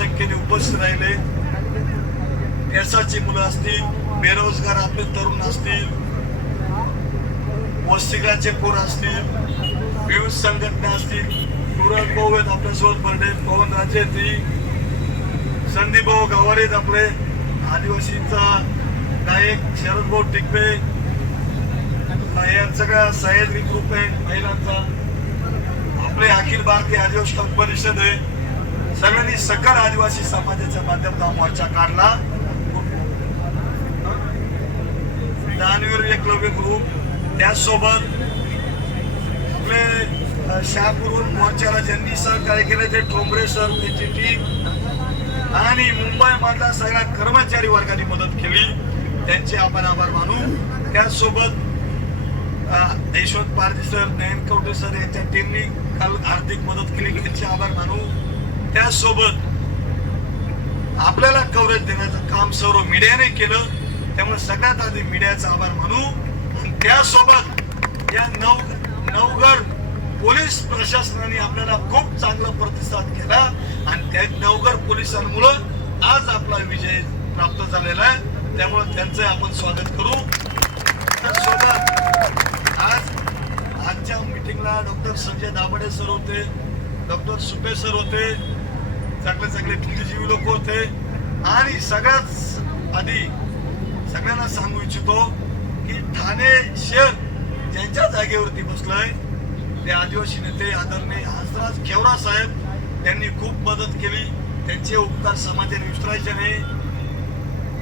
संख्येने उपस्थित राहिले. एसाची मुलं असतील बेरोजगार आपले तरुण असतील वस्तिकाचे पोर असतील विविध संघटना असतील तुरंत भाऊ आहेत आपल्यासोबत भरले. पवन राजे ती संदीप भाऊ गावारे आपले. आदिवासींचा गायक शरद भाऊ टिकवे. यांचा सगळ्या सह्याद्री ग्रुप आहे महिलांचा. आपले अखिल भारतीय आदिवासी परिषद आहे. सगळ्यांनी सकल आदिवासी समाजाच्या माध्यमातून मोर्चा काढला. दानवीर एकलव्य ग्रुप. त्याचसोबत आपले अ, शहापूरहून मोर्चाला ज्यांनी सहकार्य केले ते ठोंबरे सर त्यांची टीम आणि मुंबई मधल्या सगळ्या कर्मचारी वर्गाने मदत केली. त्यांचे आपण आभार मानू. त्याचसोबत यशवंत पारधी सर नयन कवटे सर यांच्या टीमनी काल आर्थिक मदत केली. त्यांचे आभार मानू. त्यासोबत आपल्याला कव्हरेज देण्याचं काम सर्व मीडियाने केलं. त्यामुळे सगळ्यात आधी मीडियाचा आभार मानू. आणि त्यासोबत या नव नवगड पोलीस प्रशासनाने आपल्याला खूप चांगला प्रतिसाद केला. आणि त्या नवगड पोलिसांमुळं आज आपला विजय प्राप्त झालेला आहे. त्यामुळे त्यांचं आपण स्वागत करू. त्यासोबत आज आजच्या मिटिंगला डॉक्टर संजय दाभडे सर होते डॉक्टर सुपे सर होते लोक होते. आणि सगळ्याच आधी सगळ्यांना सांगू इच्छितो की ठाणे शहर ज्यांच्या जागेवरती बसलंय ते आदिवासी नेते आदरणीय हंसराज खेवरा साहेब त्यांनी खूप मदत केली. त्यांचे उपकार समाजाने विसरायचे नाही.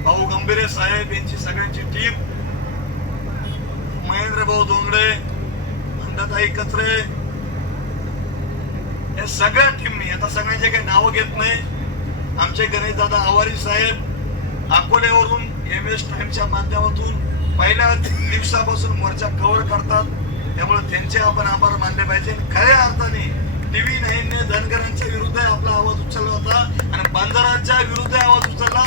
भाऊ गंभीरे साहेब यांची सगळ्यांची टीम महेंद्रभाऊ दोंगडे अंधाताई कचरे या सगळ्या टीमनी आता सगळ्यांचे काही नावं घेत नाही. आमचे गणेश दादा आवारी साहेब अकोल्यावरून एम एस टाइमच्या माध्यमातून पहिल्या दिवसापासून मोर्चा कव्हर करतात. त्यामुळे त्यांचे आपण आभार मानले पाहिजे. खऱ्या अर्थाने टीव्ही नाईनने धनगरांच्या विरुद्ध आपला आवाज उचलला होता आणि बांजारांच्या विरुद्ध आवाज उचलला.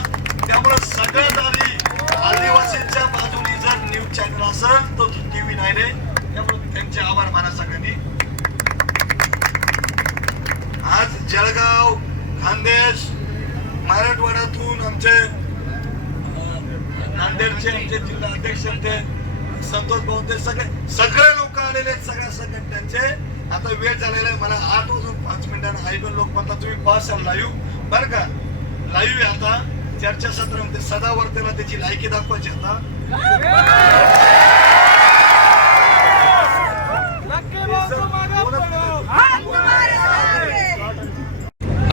त्यामुळे सगळ्यात आधी आदिवासींच्या बाजूनी जर न्यूज चॅनल असेल तर टीव्ही नाईन आहे त्यामुळे त्यांचे आभार माना सगळ्यांनी. आज जळगाव खानदेश मराठवाड्यातून आमचे नांदेडचे आमचे जिल्हा अध्यक्ष ते संतोष भाऊ ते सगळे सगळे लोक आलेले आहेत सगळ्या संघटनांचे. आता वेळ झालेला आहे मला आठ वाजून पाच मिनिटांना ऐकून लोक म्हणतात तुम्ही पाहसाल लाईव्ह? बरं का? लाईव्ह आहे आता चर्चासत्रामध्ये सदावर्तेला त्याची लायकी दाखवायची आता.